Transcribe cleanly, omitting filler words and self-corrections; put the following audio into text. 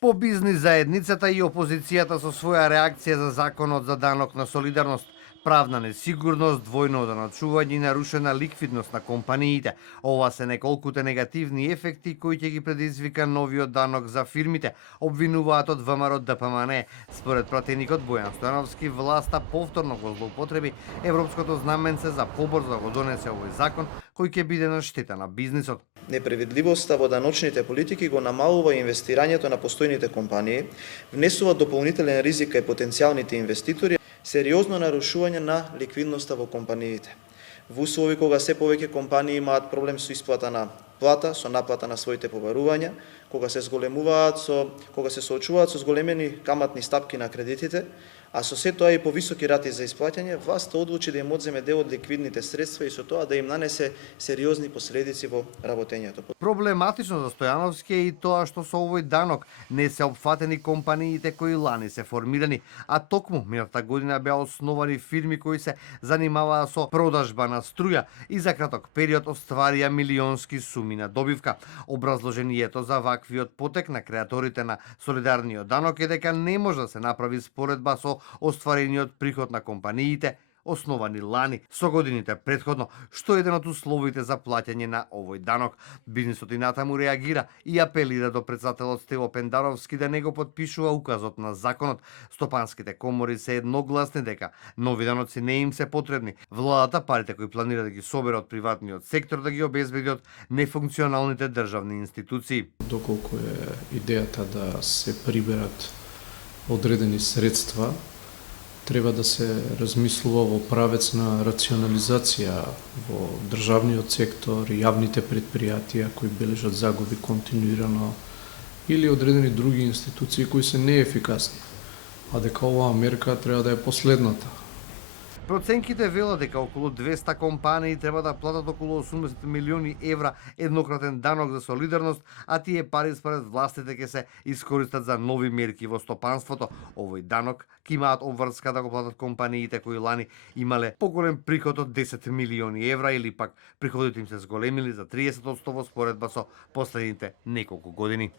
По бизнис заедницата и опозицијата со своја реакција за законот за данок на солидарност, правна несигурност, двојно оданочување и нарушена ликвидност на компаниите. Ова се неколкуте негативни ефекти кои ќе ги предизвика новиот данок за фирмите, обвинуваат од ВМРО ДПМН. Според пратеникот Бојан Стојановски, власта повторно го злоупотреби европското знаменце за побрзо да го донесе овој закон кој ќе биде на штета на бизнисот. Непредвидливоста во даночните политики го намалува инвестирањето на постојните компании, внесува дополнителен ризик кај потенцијалните инвеститори, сериозно нарушување на ликвидноста во компаниите. Во услови кога се повеќе компании имаат проблем со исплата на плата, со наплата на своите побарувања, кога се соочуваат со зголемени каматни стапки на кредитите, а со се тоа и повисоки рати за исплаќање, власта одлучи да им одземе дел од ликвидните средства и со тоа да им нанесе сериозни последици во работењето. Проблематично за Стојановски е и тоа што со овој данок не се опфатени компаниите кои лани се формирани, а токму минатата година беа основани фирми кои се занимаваа со продажба на струја и за краток период остварија милионски суми на добивка. Образложението за ваквиот потек на креаторите на солидарниот данок е дека не може да се направи споредба со остварениот приход на компаниите основани лани со годините претходно, што е еден од условите за плаќање на овој данок. Бизнисот и натаму реагира и апелира до председателот Стево Пендаровски да не го подпишува указот на законот. Стопанските комори се едногласни дека нови даноци не им се потребни. Владата парите кои планира да ги собере од приватниот сектор да ги обезбеди од нефункционалните државни институции. Доколку е идејата да се приберат одредени средства, треба да се размислува во правец на рационализација во државниот сектор, јавните предпријатија кои бележат загуби континуирано или одредени други институции кои се неефикасни, а дека оваа мерка треба да е последната. Проценките велат дека околу 200 компании треба да платат околу 80 милиони евра еднократен данок за солидарност, а тие пари според властите ќе се искористат за нови мерки во стопанството. Овој данок ќе имаат обврска да го платат компаниите кои лани имале поголем приход од 10 милиони евра или пак приходите им се зголемили за 30% во споредба со последните неколку години.